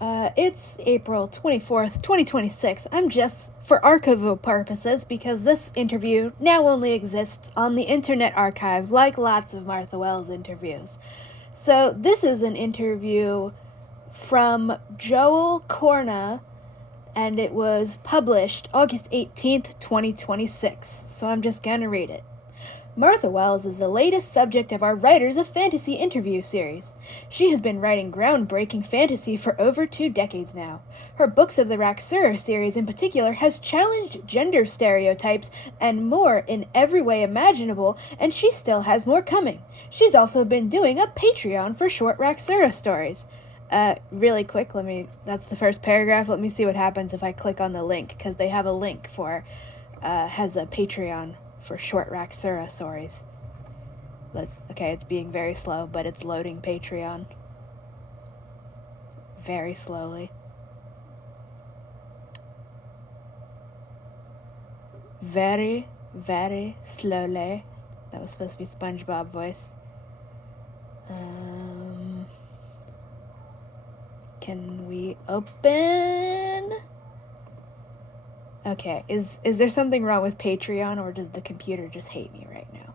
It's April 24th, 2026. I'm just for archival purposes because this interview now only exists on the Internet Archive, like lots of Martha Wells interviews. So, this is an interview from Joel Corna, and it was published August 18th, 2026. So, I'm just gonna read it. Martha Wells is the latest subject of our Writers of Fantasy interview series. She has been writing groundbreaking fantasy for over 2 decades now. Her Books of the Raksura series in particular has challenged gender stereotypes and more in every way imaginable, and she still has more coming. She's also been doing a Patreon for short Raksura stories. Really quick, that's the first paragraph. Let me see what happens if I click on the link, because they have a link for, has a Patreon for short Raksura stories. Okay, it's being very slow, but it's loading Patreon. Very slowly. Very, very slowly. That was supposed to be SpongeBob voice. Can we open? Okay, is there something wrong with Patreon, or does the computer just hate me right now?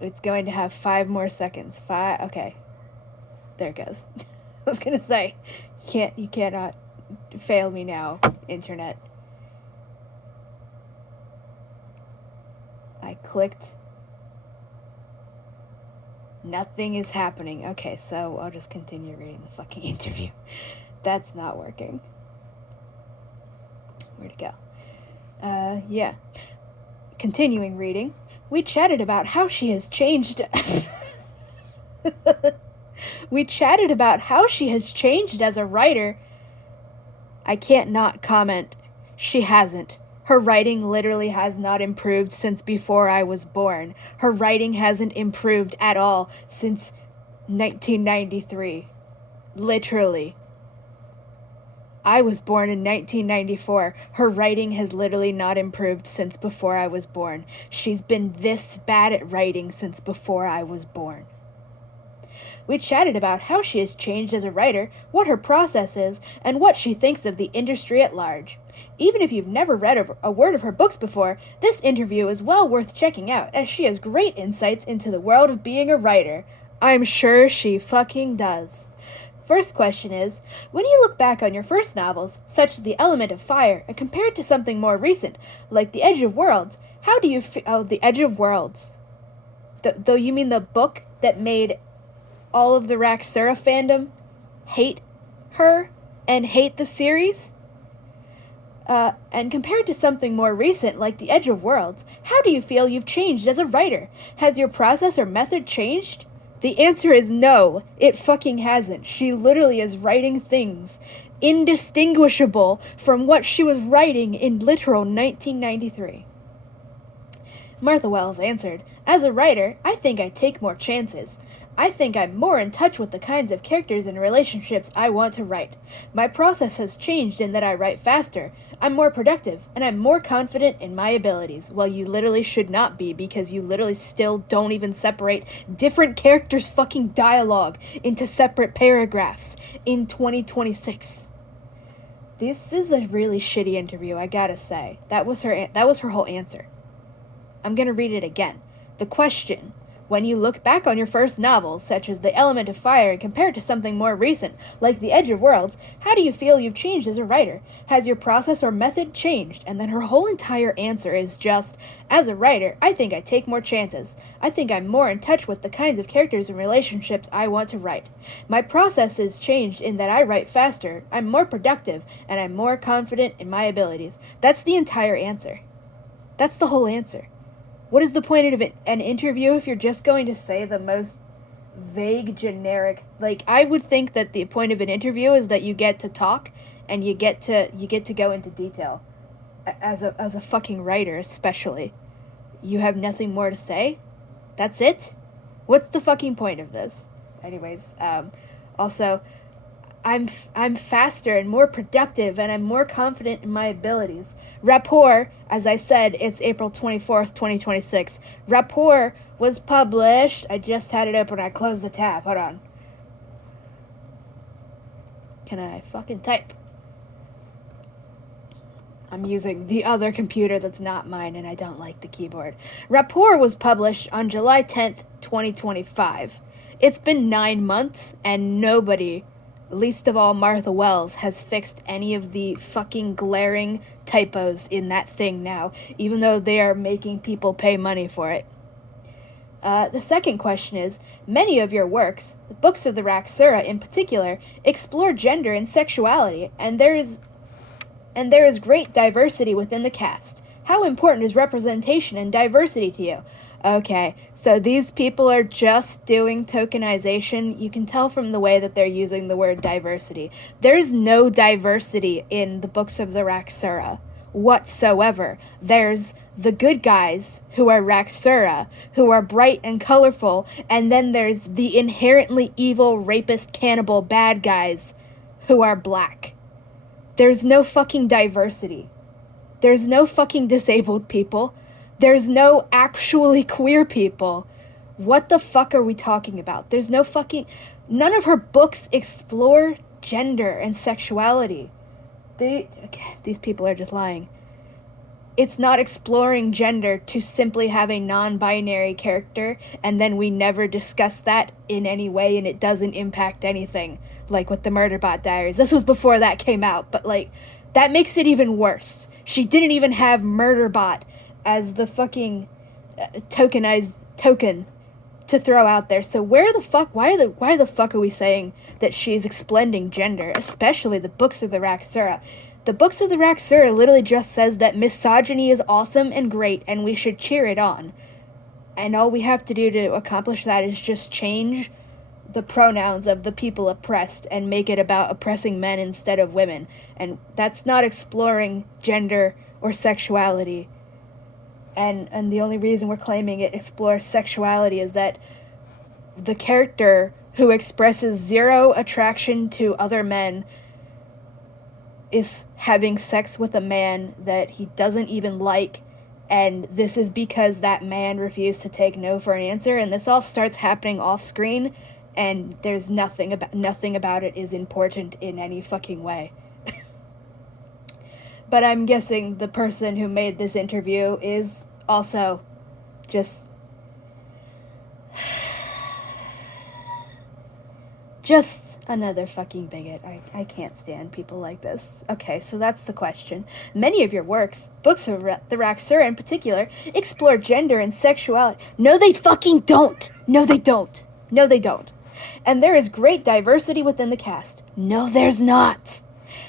It's going to have 5 more seconds. 5, okay. There it goes. I was gonna say, you cannot fail me now, internet. I clicked. Nothing is happening. Okay, so I'll just continue reading the fucking interview. That's not working. Where'd it go? Yeah. Continuing reading, we chatted about how she has changed. We chatted about how she has changed as a writer. I can't not comment. She hasn't. Her writing literally has not improved since before I was born. Her writing hasn't improved at all since 1993. Literally. I was born in 1994. Her writing has literally not improved since before I was born. She's been this bad at writing since before I was born. We chatted about how she has changed as a writer, what her process is, and what she thinks of the industry at large. Even if you've never read a word of her books before, this interview is well worth checking out, as she has great insights into the world of being a writer. I'm sure she fucking does. First question is, when you look back on your first novels, such as The Element of Fire, and compare it to something more recent, like The Edge of Worlds, how do you The Edge of Worlds. Though you mean the book that made all of the Raksura fandom hate her and hate the series? And compared to something more recent, like The Edge of Worlds, how do you feel you've changed as a writer? Has your process or method changed? The answer is no, it fucking hasn't. She literally is writing things indistinguishable from what she was writing in literal 1993. Martha Wells answered, as a writer, I think I take more chances. I think I'm more in touch with the kinds of characters and relationships I want to write. My process has changed in that I write faster. I'm more productive, and I'm more confident in my abilities. Well, you literally should not be, because you literally still don't even separate different characters' fucking dialogue into separate paragraphs in 2026. This is a really shitty interview, I gotta say. That was her whole answer. I'm gonna read it again. The question: when you look back on your first novels, such as The Element of Fire, and compare it to something more recent, like The Edge of Worlds, how do you feel you've changed as a writer? Has your process or method changed? And then her whole entire answer is just, as a writer, I think I take more chances. I think I'm more in touch with the kinds of characters and relationships I want to write. My process has changed in that I write faster, I'm more productive, and I'm more confident in my abilities. That's the entire answer. That's the whole answer. What is the point of an interview if you're just going to say the most vague, generic... I would think that the point of an interview is that you get to talk and you get to go into detail. As a fucking writer, especially. You have nothing more to say? That's it? What's the fucking point of this? Anyways, also, I'm faster and more productive, and I'm more confident in my abilities. Rapport, as I said, it's April 24th, 2026. Rapport was published. I just had it open. I closed the tab. Hold on. can I fucking type? I'm using the other computer that's not mine, and I don't like the keyboard. Rapport was published on July 10th, 2025. It's been 9 months, and nobody, least of all Martha Wells, has fixed any of the fucking glaring typos in that thing now, even though they are making people pay money for it. The second question is, many of your works, the books of the Raksura in particular, explore gender and sexuality, and there is great diversity within the cast. How important is representation and diversity to you? Okay, so these people are just doing tokenization. You can tell from the way that they're using the word diversity. There's no diversity in the books of the Raksura whatsoever. There's the good guys, who are Raksura, who are bright and colorful, and then there's the inherently evil, rapist, cannibal bad guys, who are black. There's no fucking diversity. There's no fucking disabled people. There's no actually queer people. What the fuck are we talking about? There's no fucking... None of her books explore gender and sexuality. These people are just lying. It's not exploring gender to simply have a non-binary character, and then we never discuss that in any way, and it doesn't impact anything. Like with the Murderbot Diaries. This was before that came out, but like, that makes it even worse. She didn't even have Murderbot as the fucking tokenized token to throw out there. So why the fuck are we saying that she's explaining gender, especially the books of the Raksura? The books of the Raksura literally just says that misogyny is awesome and great and we should cheer it on. And all we have to do to accomplish that is just change the pronouns of the people oppressed and make it about oppressing men instead of women. And that's not exploring gender or sexuality. And the only reason we're claiming it explores sexuality is that the character who expresses zero attraction to other men is having sex with a man that he doesn't even like, and this is because that man refused to take no for an answer, and this all starts happening off screen, and there's nothing about it is important in any fucking way. But I'm guessing the person who made this interview is also just another fucking bigot. I can't stand people like this. Okay, so that's the question. Many of your works, books of the Raksura in particular, explore gender and sexuality. No, they fucking don't. No, they don't. No, they don't. And there is great diversity within the cast. No, there's not.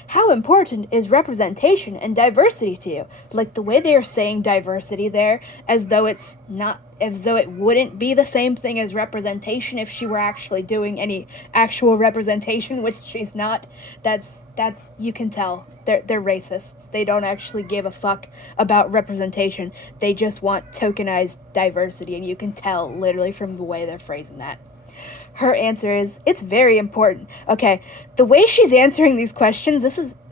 How important is representation and diversity to you? Like the way they are saying diversity there, as though it wouldn't be the same thing as representation if she were actually doing any actual representation, which she's not. That's you can tell. They're racists. They don't actually give a fuck about representation. They just want tokenized diversity, and you can tell literally from the way they're phrasing that. Her answer is, it's very important. Okay, the way she's answering these questions,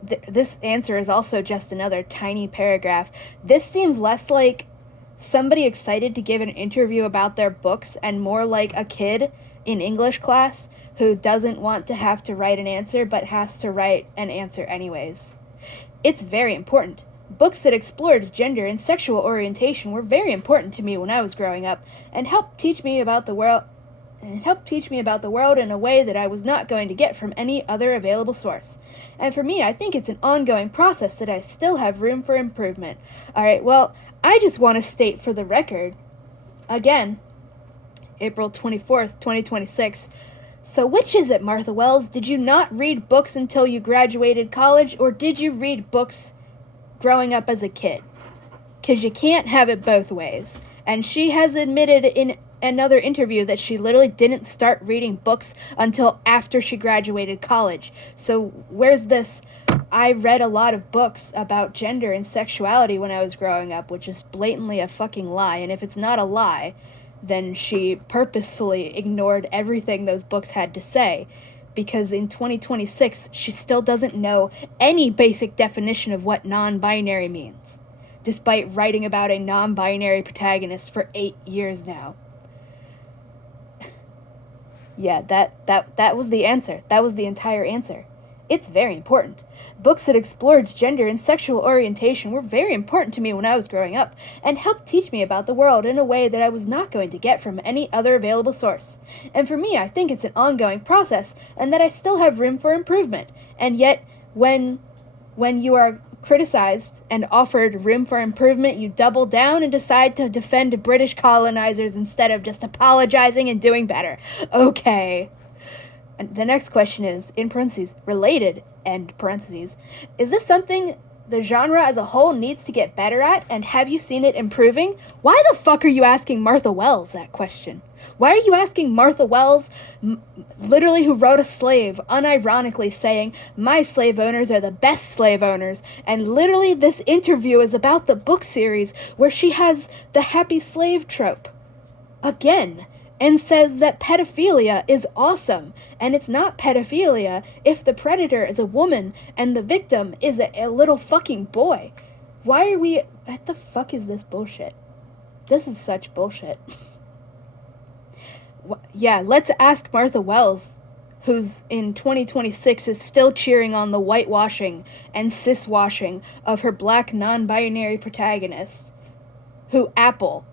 this answer is also just another tiny paragraph. This seems less like somebody excited to give an interview about their books and more like a kid in English class who doesn't want to have to write an answer but has to write an answer anyways. It's very important. Books that explored gender and sexual orientation were very important to me when I was growing up and helped teach me about the world in a way that I was not going to get from any other available source. And for me, I think it's an ongoing process that I still have room for improvement. Alright, well, I just want to state for the record, again, April 24th, 2026, so which is it, Martha Wells? Did you not read books until you graduated college, or did you read books growing up as a kid? Because you can't have it both ways. And she has admitted in another interview that she literally didn't start reading books until after she graduated college. So where's this, I read a lot of books about gender and sexuality when I was growing up, which is blatantly a fucking lie. And if it's not a lie, then she purposefully ignored everything those books had to say, because in 2026 she still doesn't know any basic definition of what non-binary means, despite writing about a non-binary protagonist for 8 years now. Yeah, that was the answer. That was the entire answer. It's very important. Books that explored gender and sexual orientation were very important to me when I was growing up, and helped teach me about the world in a way that I was not going to get from any other available source. And for me, I think it's an ongoing process, and that I still have room for improvement. And yet, when you are criticized and offered room for improvement, you double down and decide to defend British colonizers instead of just apologizing and doing better. Okay. And the next question is, in parentheses, related, end parentheses, is this something the genre as a whole needs to get better at, and have you seen it improving? Why the fuck are you asking Martha Wells that question? Why are you asking Martha Wells, literally who wrote A Slave, unironically saying, my slave owners are the best slave owners, and literally this interview is about the book series where she has the happy slave trope again, and says that pedophilia is awesome, and it's not pedophilia if the predator is a woman and the victim is a little fucking boy. Why are we... What the fuck is this bullshit? This is such bullshit. Yeah, let's ask Martha Wells, who's in 2026 is still cheering on the whitewashing and ciswashing of her black non-binary protagonist, who Apple,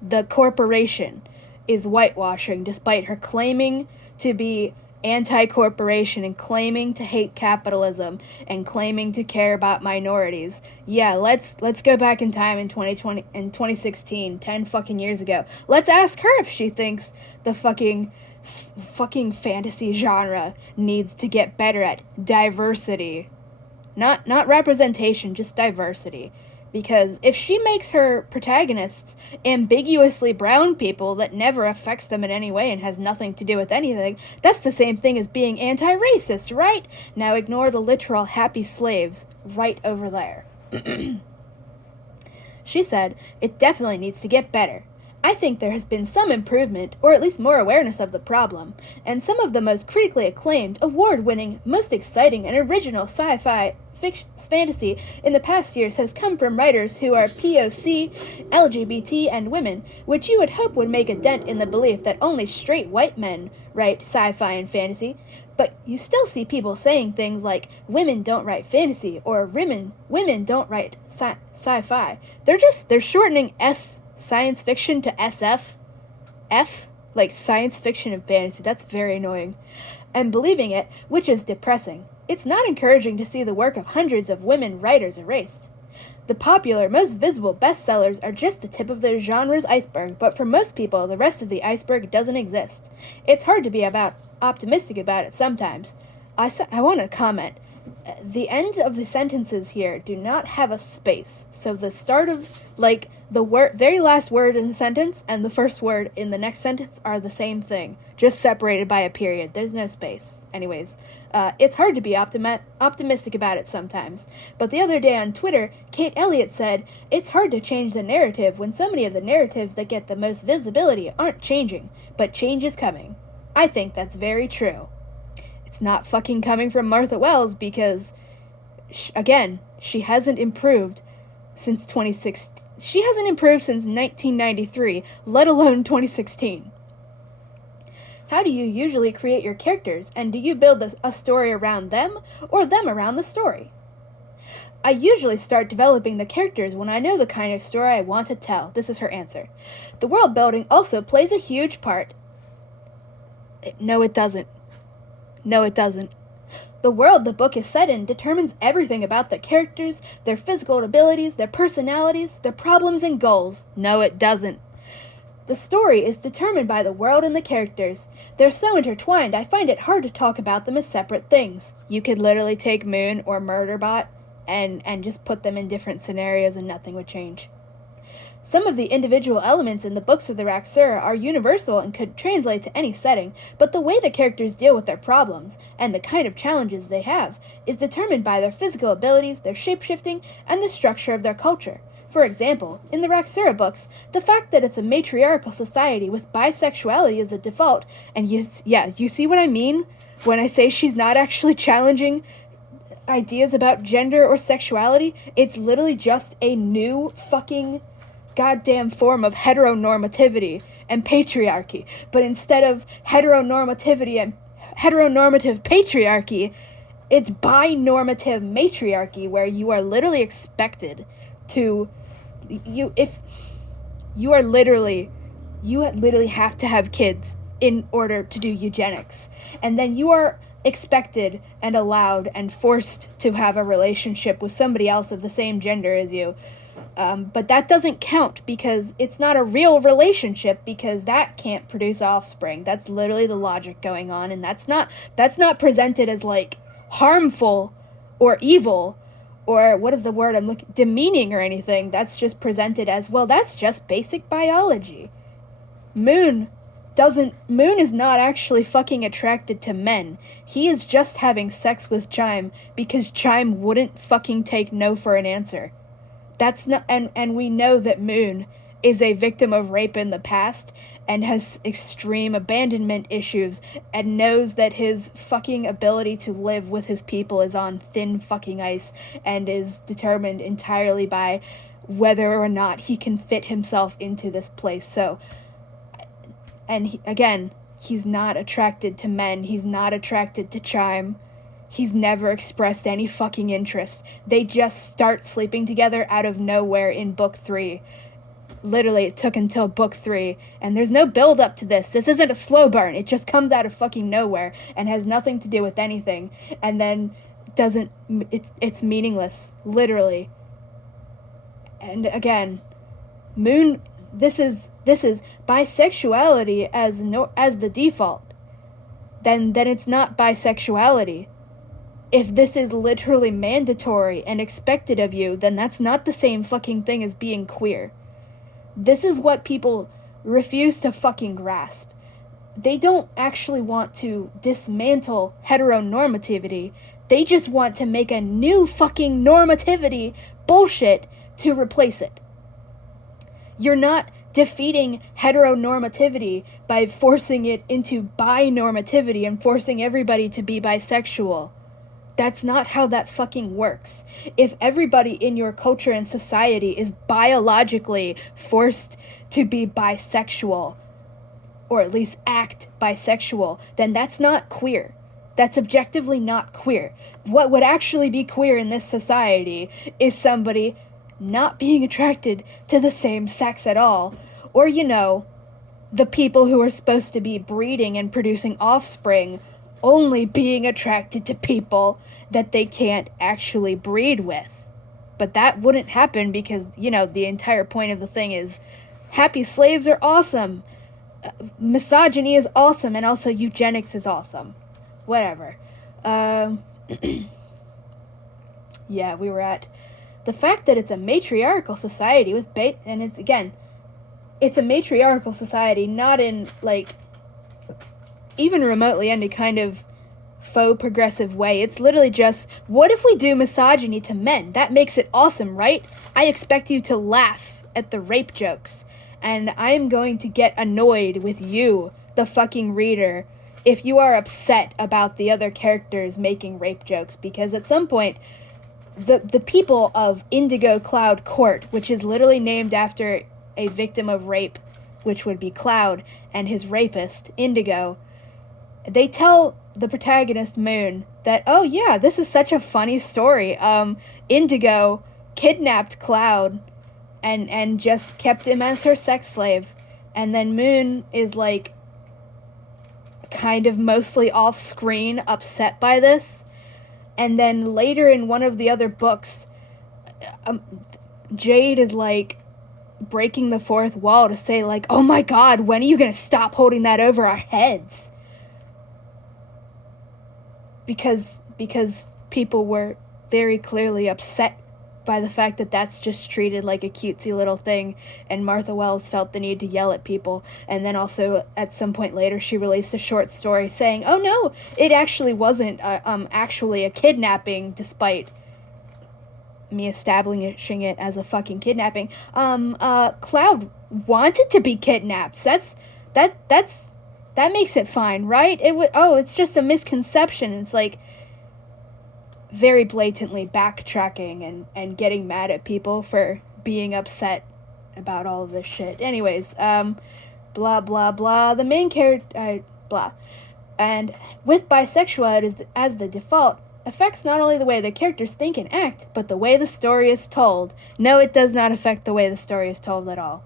the corporation, is whitewashing despite her claiming to be anti-corporation and claiming to hate capitalism and claiming to care about minorities. Yeah, let's go back in time in 2016, 10 fucking years ago. Let's ask her if she thinks the fucking fantasy genre needs to get better at diversity. Not representation, just diversity. Because if she makes her protagonists ambiguously brown people that never affects them in any way and has nothing to do with anything, that's the same thing as being anti-racist, right? Now ignore the literal happy slaves right over there. She said, it definitely needs to get better. I think there has been some improvement, or at least more awareness of the problem, and some of the most critically acclaimed, award-winning, most exciting and original sci-fi fantasy in the past years has come from writers who are POC, LGBT, and women, which you would hope would make a dent in the belief that only straight white men write sci-fi and fantasy. But you still see people saying things like, women don't write fantasy, or women don't write sci-fi. They're shortening science fiction to SF. F, like science fiction and fantasy. That's very annoying. And believing it, which is depressing. It's not encouraging to see the work of hundreds of women writers erased. The popular, most visible bestsellers are just the tip of the genre's iceberg, but for most people, the rest of the iceberg doesn't exist. It's hard to be optimistic about it sometimes. I want to comment. The end of the sentences here do not have a space, so the start of, like, the very last word in the sentence and the first word in the next sentence are the same thing, just separated by a period. There's no space. Anyways, it's hard to be optimistic about it sometimes. But the other day on Twitter, Kate Elliott said, it's hard to change the narrative when so many of the narratives that get the most visibility aren't changing, but change is coming. I think that's very true. It's not fucking coming from Martha Wells because, again, she hasn't improved since 2016. She hasn't improved since 1993, let alone 2016. How do you usually create your characters, and do you build a story around them, or them around the story? I usually start developing the characters when I know the kind of story I want to tell. This is her answer. The world building also plays a huge part. No, it doesn't. No, it doesn't. The world the book is set in determines everything about the characters, their physical abilities, their personalities, their problems and goals. No, it doesn't. The story is determined by the world and the characters. They're so intertwined, I find it hard to talk about them as separate things. You could literally take Moon or Murderbot and just put them in different scenarios and nothing would change. Some of the individual elements in the books of the Raksura are universal and could translate to any setting, but the way the characters deal with their problems, and the kind of challenges they have, is determined by their physical abilities, their shapeshifting, and the structure of their culture. For example, in the Raksura books, the fact that it's a matriarchal society with bisexuality as the default, and you see what I mean when I say she's not actually challenging ideas about gender or sexuality? It's literally just a new fucking goddamn form of heteronormativity and patriarchy. But instead of heteronormativity and heteronormative patriarchy, It's bi-normative matriarchy, where you are literally expected to, you literally have to have kids in order to do eugenics, and then you are expected and allowed and forced to have a relationship with somebody else of the same gender as you. But that doesn't count because it's not a real relationship, because that can't produce offspring. That's literally the logic going on, and that's not presented as like harmful or evil or what is the word I'm looking, demeaning or anything. That's just presented as, well, that's just basic biology. Moon is not actually fucking attracted to men. He is just having sex with Chime because Chime wouldn't fucking take no for an answer. That's not, and we know that Moon is a victim of rape in the past and has extreme abandonment issues and knows that his fucking ability to live with his people is on thin fucking ice and is determined entirely by whether or not he can fit himself into this place. So, and again, he's not attracted to men. He's not attracted to Chime. He's never expressed any fucking interest. They just start sleeping together out of nowhere in book 3. Literally, it took until book 3, and there's no build up to this. This isn't a slow burn. It just comes out of fucking nowhere and has nothing to do with anything, and then it's meaningless, literally. And again, Moon, this is bisexuality as the default. Then it's not bisexuality. If this is literally mandatory and expected of you, then that's not the same fucking thing as being queer. This is what people refuse to fucking grasp. They don't actually want to dismantle heteronormativity. They just want to make a new fucking normativity bullshit to replace it. You're not defeating heteronormativity by forcing it into bi-normativity and forcing everybody to be bisexual. That's not how that fucking works. If everybody in your culture and society is biologically forced to be bisexual, or at least act bisexual, then that's not queer. That's objectively not queer. What would actually be queer in this society is somebody not being attracted to the same sex at all, or, the people who are supposed to be breeding and producing offspring only being attracted to people that they can't actually breed with. But that wouldn't happen because, the entire point of the thing is happy slaves are awesome. Misogyny is awesome, and also eugenics is awesome. Whatever. Yeah, we were at the fact that it's a matriarchal society with and it's a matriarchal society, not in, even remotely any kind of faux progressive way. It's literally just, what if we do misogyny to men? That makes it awesome, right? I expect you to laugh at the rape jokes, and I'm going to get annoyed with you, the fucking reader, if you are upset about the other characters making rape jokes, because at some point, the people of Indigo Cloud Court, which is literally named after a victim of rape, which would be Cloud, and his rapist, Indigo, they tell the protagonist, Moon, that, oh yeah, this is such a funny story. Indigo kidnapped Cloud and just kept him as her sex slave. And then Moon is, kind of mostly off-screen upset by this. And then later in one of the other books, Jade is, breaking the fourth wall to say, oh my god, when are you gonna stop holding that over our heads? Because people were very clearly upset by the fact that that's just treated like a cutesy little thing, and Martha Wells felt the need to yell at people. And then also, at some point later, she released a short story saying, oh no, it actually wasn't actually a kidnapping, despite me establishing it as a fucking kidnapping. Cloud wanted to be kidnapped. That makes it fine, right? It's just a misconception. It's very blatantly backtracking and getting mad at people for being upset about all of this shit. Anyways, blah blah blah. The main character, blah. And with bisexuality as the default, affects not only the way the characters think and act, but the way the story is told. No, it does not affect the way the story is told at all.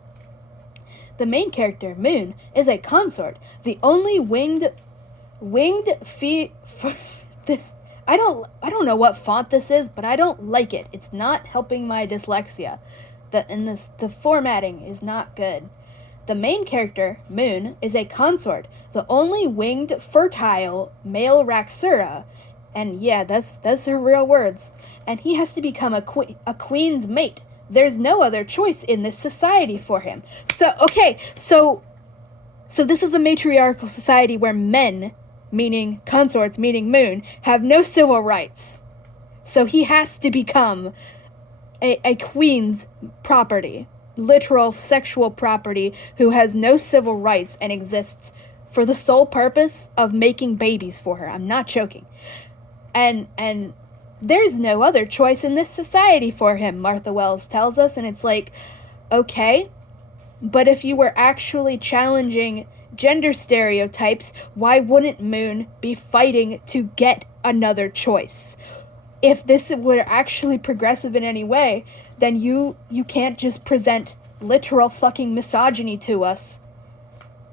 The main character, Moon, is a consort, the only winged this. I don't know what font this is, but I don't like it. It's not helping my dyslexia. The formatting is not good. The main character, Moon, is a consort, the only winged fertile male Raksura, and yeah, that's her real words. And he has to become a queen's mate. There's no other choice in this society for him. So this is a matriarchal society where men, meaning consorts, meaning Moon, have no civil rights. So he has to become a queen's property, literal sexual property, who has no civil rights and exists for the sole purpose of making babies for her. I'm not joking. And there's no other choice in this society for him, Martha Wells tells us, and it's like, okay, but if you were actually challenging gender stereotypes, why wouldn't Moon be fighting to get another choice? If this were actually progressive in any way, then you can't just present literal fucking misogyny to us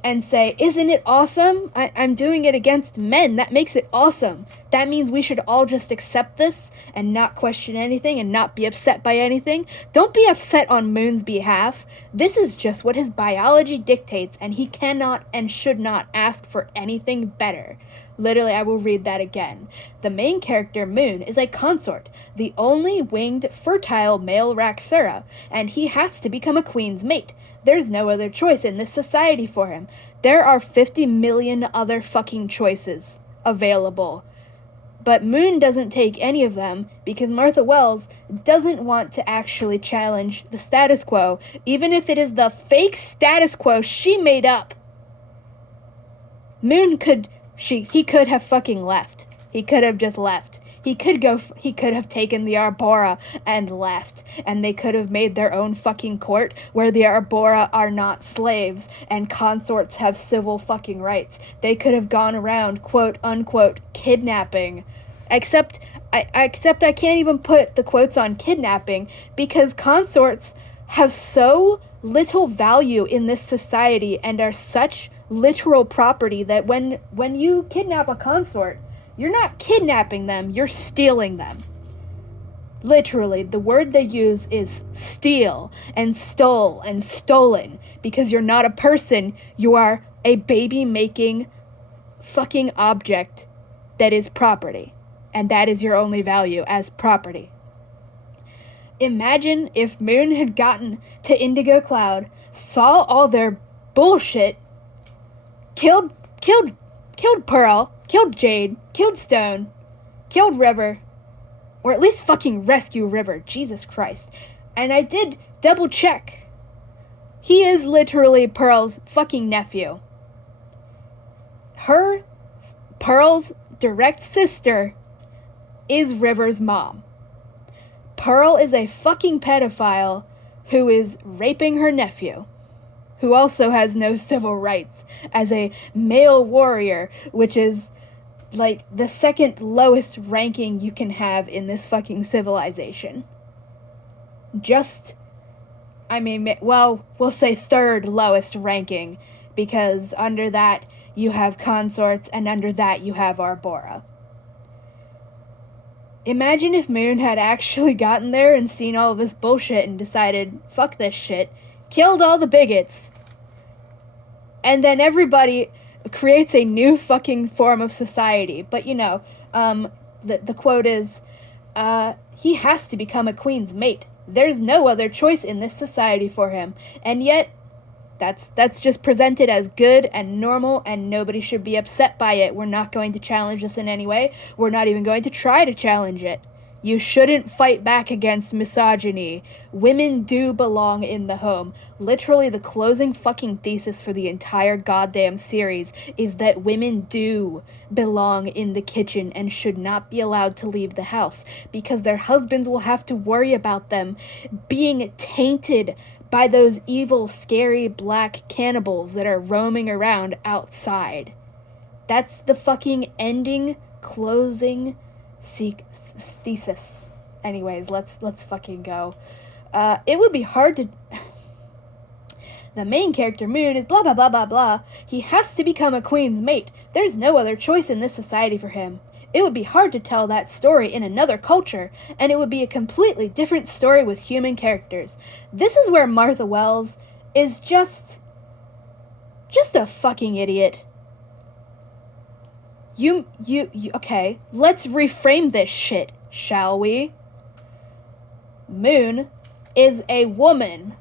and say, isn't it awesome? I'm doing it against men. That makes it awesome. That means we should all just accept this and not question anything and not be upset by anything. Don't be upset on Moon's behalf. This is just what his biology dictates, and he cannot and should not ask for anything better. Literally, I will read that again. The main character, Moon, is a consort, the only winged, fertile male Raksura, and he has to become a queen's mate. There's no other choice in this society for him. There are 50 million other fucking choices available. But Moon doesn't take any of them because Martha Wells doesn't want to actually challenge the status quo, even if it is the fake status quo she made up. Moon he could have fucking left. He could have just left. He could have taken the Arbora and left, and they could have made their own fucking court where the Arbora are not slaves and consorts have civil fucking rights. They could have gone around, quote unquote, kidnapping. Except I can't even put the quotes on kidnapping because consorts have so little value in this society and are such literal property that when you kidnap a consort, you're not kidnapping them, you're stealing them. Literally, the word they use is steal and stole and stolen because you're not a person, you are a baby-making fucking object that is property. And that is your only value as property. Imagine if Moon had gotten to Indigo Cloud, saw all their bullshit, killed Pearl, killed Jade, killed Stone, killed River, or at least fucking rescue River, Jesus Christ. And I did double check. He is literally Pearl's fucking nephew. Pearl's direct sister is River's mom. Pearl is a fucking pedophile who is raping her nephew, who also has no civil rights as a male warrior, which is like the second lowest ranking you can have in this fucking civilization. We'll say third lowest ranking, because under that you have consorts and under that you have Arbora. Imagine if Moon had actually gotten there and seen all of this bullshit and decided, fuck this shit, killed all the bigots, and then everybody creates a new fucking form of society. But the quote is, he has to become a queen's mate. There's no other choice in this society for him. And yet, that's just presented as good and normal, and nobody should be upset by it. We're not going to challenge this in any way. We're not even going to try to challenge it. You shouldn't fight back against misogyny. Women do belong in the home. Literally, the closing fucking thesis for the entire goddamn series is that women do belong in the kitchen and should not be allowed to leave the house because their husbands will have to worry about them being tainted by those evil, scary black cannibals that are roaming around outside. That's the fucking ending, closing thesis. Anyways, let's fucking go. It would be hard to... The main character, Moon, is blah blah blah blah blah. He has to become a queen's mate. There's no other choice in this society for him. It would be hard to tell that story in another culture, and it would be a completely different story with human characters. This is where Martha Wells is just a fucking idiot. You okay, let's reframe this shit, shall we? Moon is a woman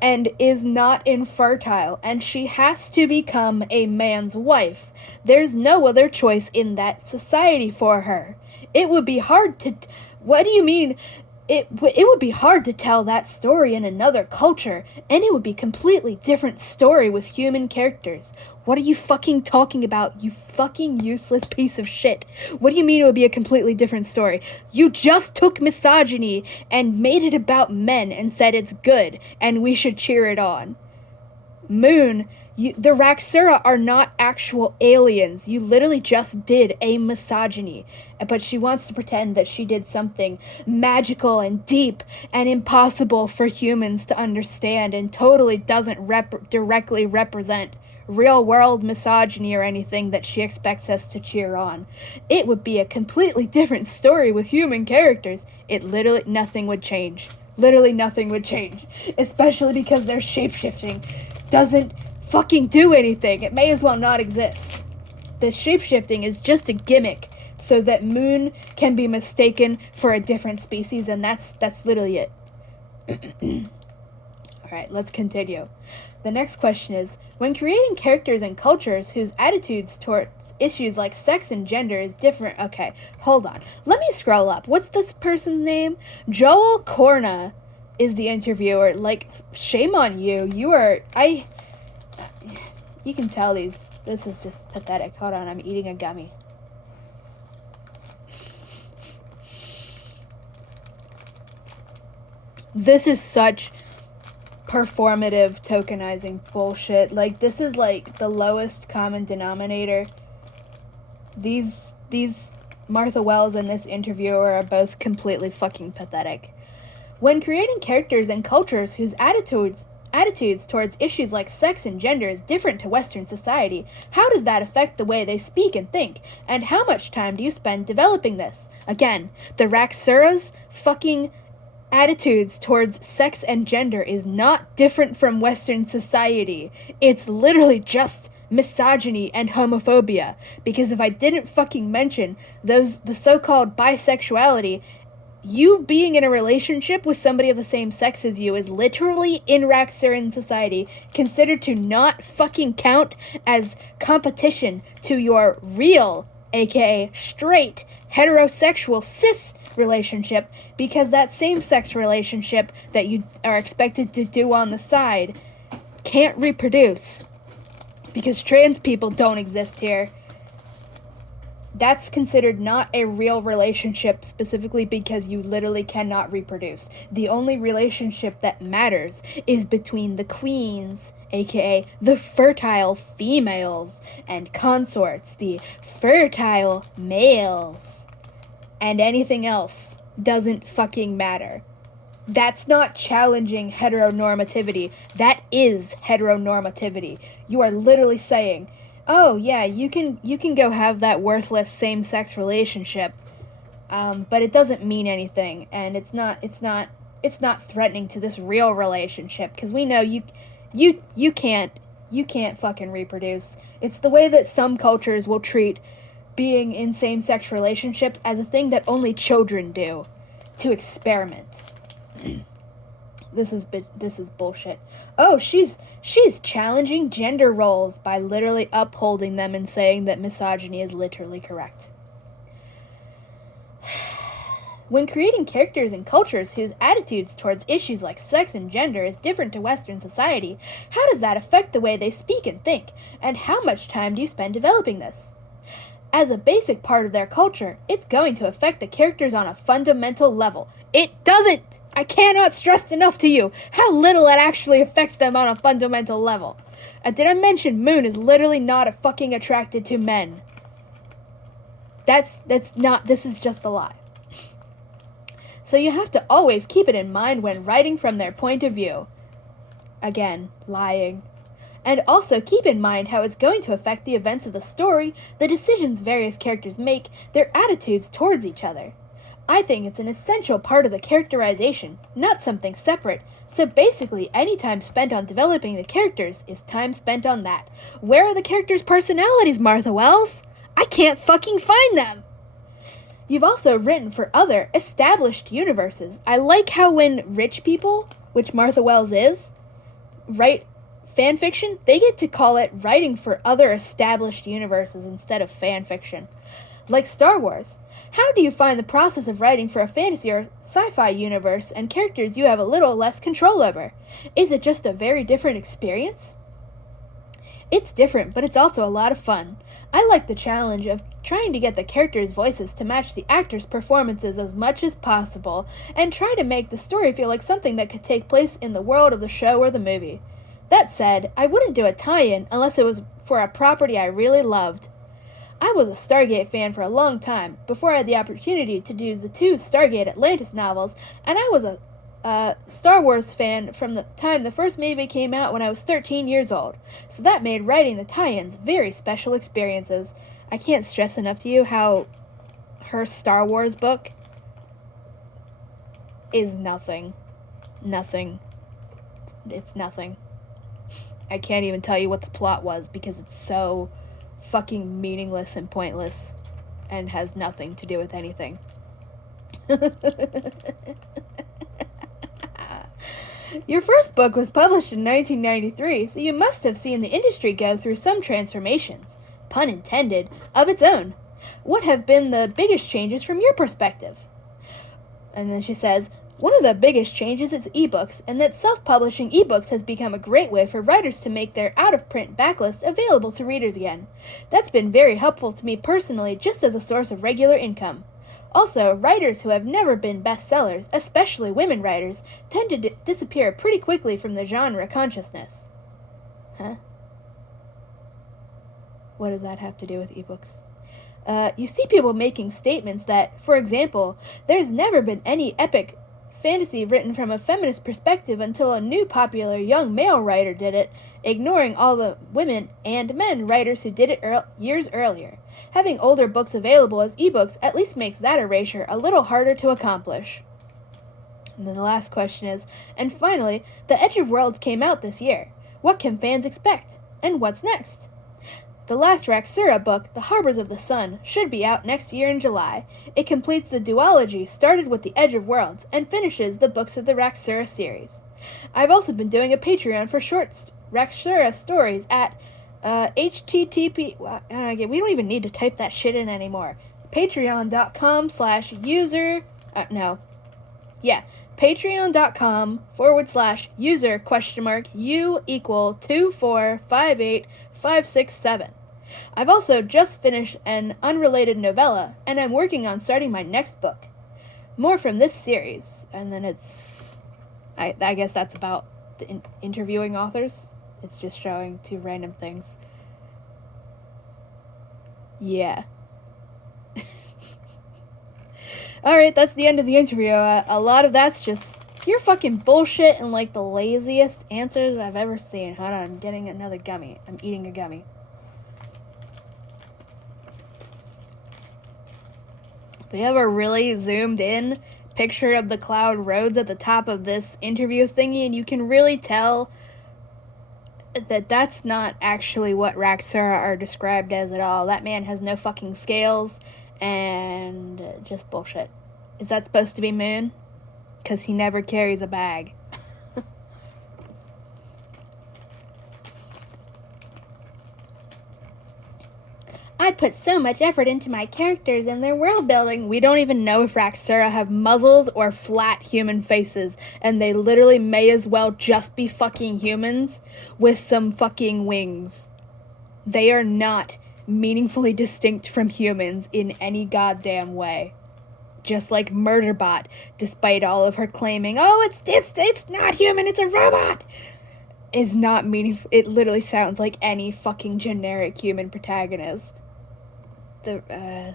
and is not infertile, and she has to become a man's wife. There's no other choice in that society for her. It would be hard to... What do you mean? It would be hard to tell that story in another culture, and it would be a completely different story with human characters. What are you fucking talking about, you fucking useless piece of shit? What do you mean it would be a completely different story? You just took misogyny and made it about men and said it's good, and we should cheer it on. Moon, the Raksura are not actual aliens. You literally just did a misogyny. But she wants to pretend that she did something magical and deep and impossible for humans to understand, and totally doesn't directly represent real-world misogyny or anything that she expects us to cheer on. It would be a completely different story with human characters. Nothing would change. Literally nothing would change. Especially because their shape-shifting doesn't fucking do anything. It may as well not exist. The shape-shifting is just a gimmick so that Moon can be mistaken for a different species, and that's literally it. Alright, let's continue. The next question is, when creating characters and cultures whose attitudes towards issues like sex and gender is different... Okay, hold on. Let me scroll up. What's this person's name? Joel Corna is the interviewer. Like, shame on you. You can tell this is just pathetic. Hold on, I'm eating a gummy. This is such performative tokenizing bullshit. Like, this is like the lowest common denominator. These Martha Wells and this interviewer are both completely fucking pathetic. When creating characters and cultures whose attitudes towards issues like sex and gender is different to Western society, how does that affect the way they speak and think? And how much time do you spend developing this? Again, the Raksura's fucking attitudes towards sex and gender is not different from Western society. It's literally just misogyny and homophobia. Because if I didn't fucking mention the so-called bisexuality, you being in a relationship with somebody of the same sex as you is literally in Raksuran society considered to not fucking count as competition to your real, aka straight, heterosexual, cis relationship, because that same-sex relationship that you are expected to do on the side can't reproduce. Because trans people don't exist here. That's considered not a real relationship specifically because you literally cannot reproduce. The only relationship that matters is between the queens, aka the fertile females, and consorts, the fertile males. And anything else doesn't fucking matter. That's not challenging heteronormativity. That is heteronormativity. You are literally saying, oh yeah, you can go have that worthless same-sex relationship, but it doesn't mean anything, and it's not threatening to this real relationship, because we know you can't fucking reproduce. It's the way that some cultures will treat being in same-sex relationships as a thing that only children do, to experiment. This is bullshit. Oh, she's challenging gender roles by literally upholding them and saying that misogyny is literally correct. When creating characters and cultures whose attitudes towards issues like sex and gender is different to Western society, how does that affect the way they speak and think? And how much time do you spend developing this? As a basic part of their culture, it's going to affect the characters on a fundamental level. It doesn't! I cannot stress enough to you how little it actually affects them on a fundamental level. Did I mention Moon is literally not fucking attracted to men? This is just a lie. So you have to always keep it in mind when writing from their point of view. Again, lying. And also keep in mind how it's going to affect the events of the story, the decisions various characters make, their attitudes towards each other. I think it's an essential part of the characterization, not something separate. So basically, any time spent on developing the characters is time spent on that. Where are the characters' personalities, Martha Wells? I can't fucking find them! You've also written for other, established universes. I like how when rich people, which Martha Wells is, write fanfiction, they get to call it writing for other established universes instead of fanfiction. Like Star Wars. How do you find the process of writing for a fantasy or sci-fi universe and characters you have a little less control over? Is it just a very different experience? It's different, but it's also a lot of fun. I like the challenge of trying to get the characters' voices to match the actors' performances as much as possible, and try to make the story feel like something that could take place in the world of the show or the movie. That said, I wouldn't do a tie-in unless it was for a property I really loved. I was a Stargate fan for a long time, before I had the opportunity to do the 2 Stargate Atlantis novels, and I was a Star Wars fan from the time the first movie came out when I was 13 years old, so that made writing the tie-ins very special experiences. I can't stress enough to you how her Star Wars book is nothing. Nothing. It's nothing. I can't even tell you what the plot was because it's so fucking meaningless and pointless and has nothing to do with anything. Your first book was published in 1993, so you must have seen the industry go through some transformations, pun intended, of its own. What have been the biggest changes from your perspective? And then she says, one of the biggest changes is ebooks, and that self-publishing ebooks has become a great way for writers to make their out-of-print backlist available to readers again. That's been very helpful to me personally, just as a source of regular income. Also, writers who have never been bestsellers, especially women writers, tend to disappear pretty quickly from the genre consciousness. Huh? What does that have to do with ebooks? You see people making statements that, for example, there's never been any epic fantasy written from a feminist perspective until a new popular young male writer did it, ignoring all the women and men writers who did it years earlier. Having older books available as ebooks at least makes that erasure a little harder to accomplish. And then the last question is, and finally, The Edge of Worlds came out this year. What can fans expect? And what's next? The last Raxura book, The Harbors of the Sun, should be out next year in July. It completes the duology started with The Edge of Worlds and finishes the books of the Raxura series. I've also been doing a Patreon for short Raxura stories at http... we don't even need to type that shit in anymore. Patreon.com/user... Patreon.com/user ? U equal 2458567. I've also just finished an unrelated novella, and I'm working on starting my next book. More from this series, and then it's... I guess that's about the interviewing authors. It's just showing 2 random things. Yeah. Alright, that's the end of the interview. A lot of that's just pure fucking bullshit and like the laziest answers I've ever seen. Hold on, I'm getting another gummy. I'm eating a gummy. They have a really zoomed in picture of the Cloud Roads at the top of this interview thingy, and you can really tell that that's not actually what Raxura are described as at all. That man has no fucking scales and just bullshit. Is that supposed to be Moon? Because he never carries a bag. I put so much effort into my characters and their world building. We don't even know if Raxura have muzzles or flat human faces, and they literally may as well just be fucking humans with some fucking wings. They are not meaningfully distinct from humans in any goddamn way. Just like Murderbot, despite all of her claiming, oh, it's not human, it's a robot, is not meaningful. It literally sounds like any fucking generic human protagonist. The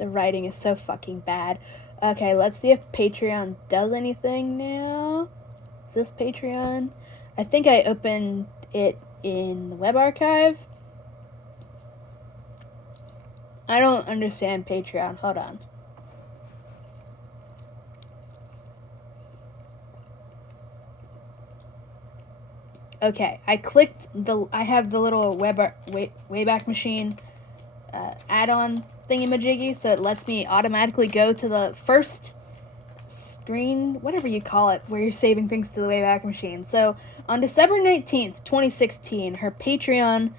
writing is so fucking bad. Okay, let's see if Patreon does anything now. Is this Patreon? I think I opened it in the web archive. I don't understand Patreon. Hold on. Okay, I have the little Wayback Machine add-on thingamajiggy, so it lets me automatically go to the first screen, whatever you call it, where you're saving things to the Wayback Machine. So on December 19th, 2016, her Patreon,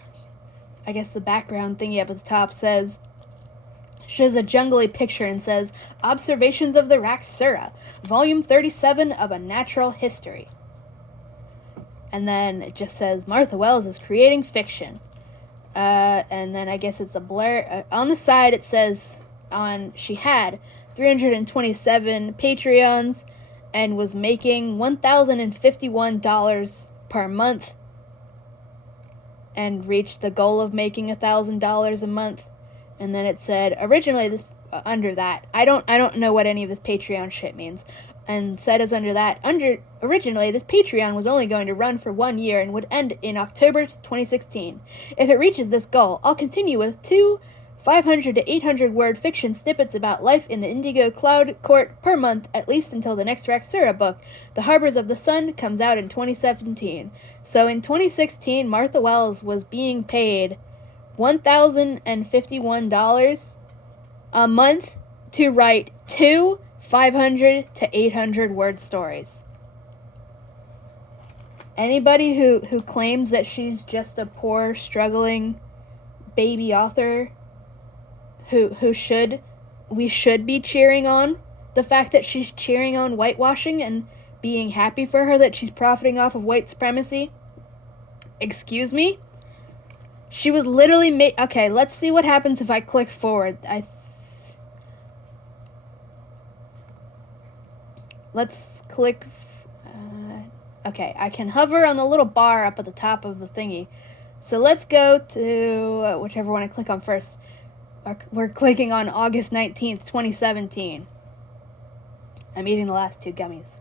I guess the background thingy up at the top shows a jungly picture and says, Observations of the Raksura, Volume 37 of A Natural History. And then it just says, Martha Wells is creating fiction. And then I guess it's a blur. On the side it says, she had 327 Patreons and was making $1,051 per month and reached the goal of making $1,000 a month. And then it said originally this under that. I don't know what any of this Patreon shit means. And said as under that, originally this Patreon was only going to run for 1 year and would end in October 2016. If it reaches this goal, I'll continue with 2 500 to 800 word fiction snippets about life in the Indigo Cloud Court per month, at least until the next Raksura book, The Harbors of the Sun, comes out in 2017. So in 2016, Martha Wells was being paid $1,051 a month to write 2 500 to 800 word stories. Anybody who claims that she's just a poor, struggling baby author we should be cheering on, the fact that she's cheering on whitewashing and being happy for her that she's profiting off of white supremacy. Excuse me? She was literally okay, let's see what happens if I click forward. Let's click. Okay, I can hover on the little bar up at the top of the thingy. So let's go to whichever one I click on first. We're clicking on August 19th, 2017. I'm eating the last 2 gummies.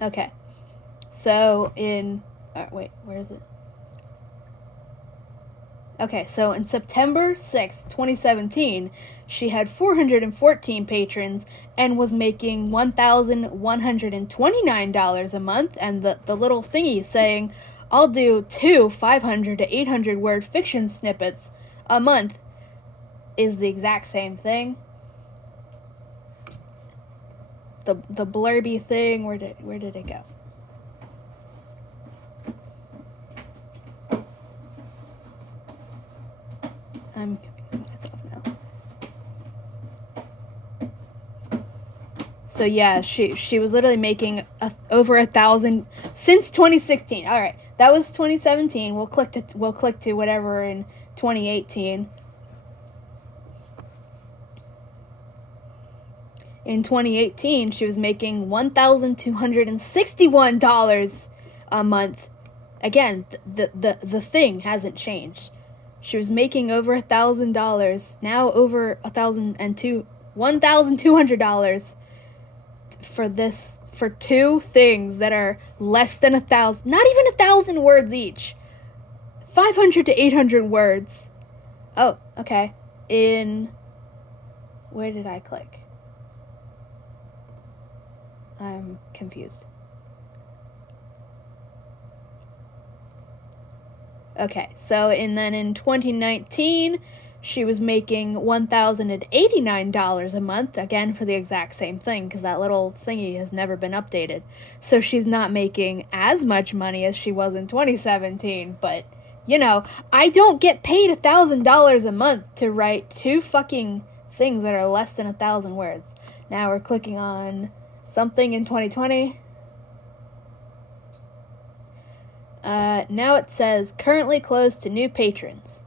Okay. So wait, where is it? Okay, so in September 6th, 2017, she had 414 patrons and was making $1,129 a month, and the little thingy saying, I'll do 2 500 to 800 word fiction snippets a month is the exact same thing. The blurby thing, where did it go? I'm confusing myself now. So yeah, she was literally making over 1,000 since 2016. All right, that was 2017. We'll click to whatever in 2018. In 2018, she was making $1,261 a month. Again, the thing hasn't changed. She was making over $1,000, now over $1,200 for 2 things that are less than 1,000, not even 1,000 words each. 500 to 800 words. Oh, okay. Where did I click? I'm confused. Okay, so then in 2019, she was making $1,089 a month, again for the exact same thing, because that little thingy has never been updated. So she's not making as much money as she was in 2017, but, I don't get paid $1,000 a month to write 2 fucking things that are less than 1,000 words. Now we're clicking on something in 2020. Now it says currently closed to new patrons.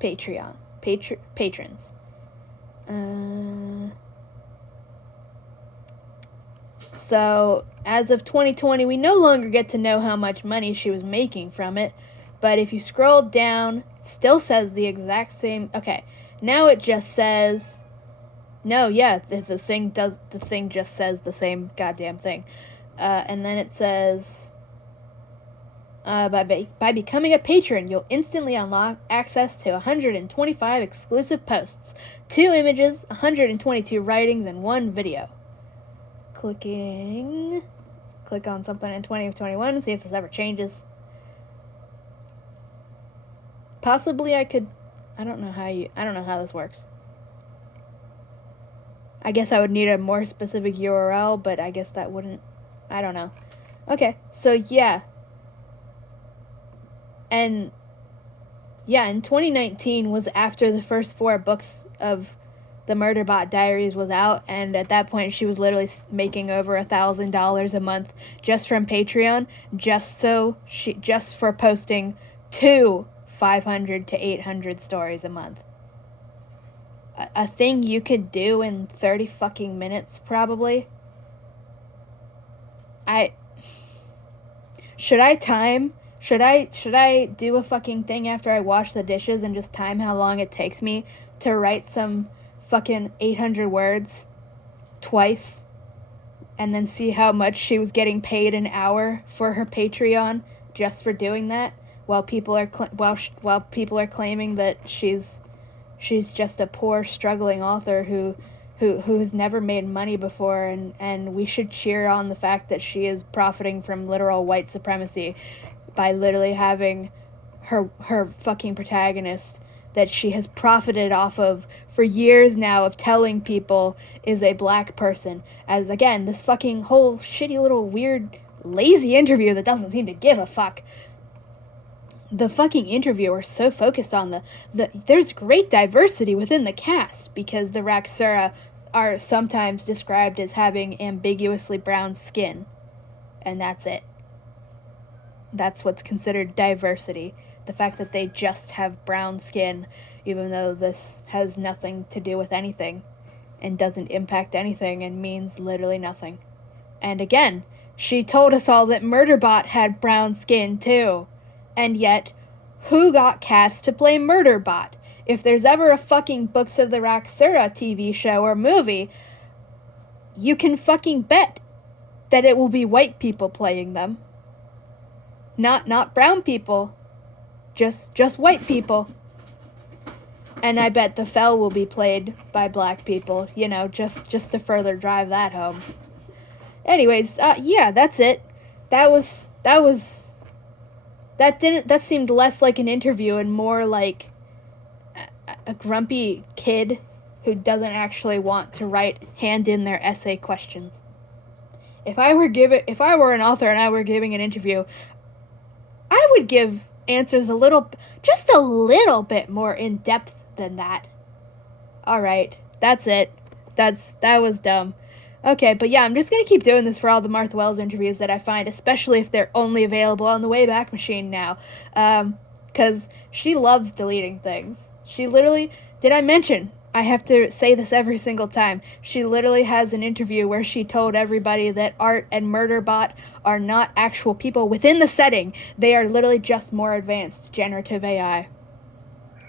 Patreon. Patrons. So As of 2020, we no longer get to know how much money she was making from it. But if you scroll down, it still says the exact same. Okay, now it just says. No, yeah, the thing just says the same goddamn thing. And then it says. By becoming a patron, you'll instantly unlock access to 125 exclusive posts, 2 images, 122 writings, and 1 video. Click on something in 2021 and see if this ever changes. Possibly I could. I don't know how this works. I guess I would need a more specific URL, but I guess that wouldn't. I don't know. Okay, so yeah. And yeah, in 2019 was after the first 4 books of the Murderbot Diaries was out, and at that point she was literally making over $1,000 a month just from Patreon, just for posting 2 500 to 800 stories a month. A thing you could do in 30 fucking minutes, probably. Should I do a fucking thing after I wash the dishes and just time how long it takes me to write some fucking 800 words twice and then see how much she was getting paid an hour for her Patreon just for doing that, while people are claiming that she's just a poor struggling author who's never made money before, and we should cheer on the fact that she is profiting from literal white supremacy by literally having her fucking protagonist that she has profited off of for years now of telling people is a black person. As again, this fucking whole shitty little weird lazy interview that doesn't seem to give a fuck. The fucking interviewer so focused on the there's great diversity within the cast because the Raksura are sometimes described as having ambiguously brown skin, and that's it. That's what's considered diversity. The fact that they just have brown skin, even though this has nothing to do with anything and doesn't impact anything and means literally nothing. And again, she told us all that Murderbot had brown skin too. And yet, who got cast to play Murderbot? If there's ever a fucking Books of the Raksura TV show or movie, you can fucking bet that it will be white people playing them. Not brown people. Just white people. And I bet the Fell will be played by black people, just to further drive that home. Anyways, yeah, that's it. That seemed less like an interview and more like a grumpy kid who doesn't actually want to hand in their essay questions. If I were an author and I were giving an interview, I would give answers just a little bit more in depth than that. Alright, that's it. That was dumb. Okay, but yeah, I'm just gonna keep doing this for all the Martha Wells interviews that I find, especially if they're only available on the Wayback Machine now. 'Cause she loves deleting things. She literally, did I mention, I have to say this every single time, she literally has an interview where she told everybody that Art and Murderbot are not actual people within the setting. They are literally just more advanced generative AI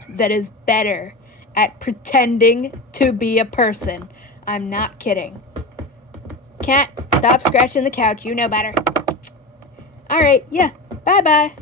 that is better at pretending to be a person. I'm not kidding. Cat, stop scratching the couch. You know better. Alright, yeah. Bye-bye.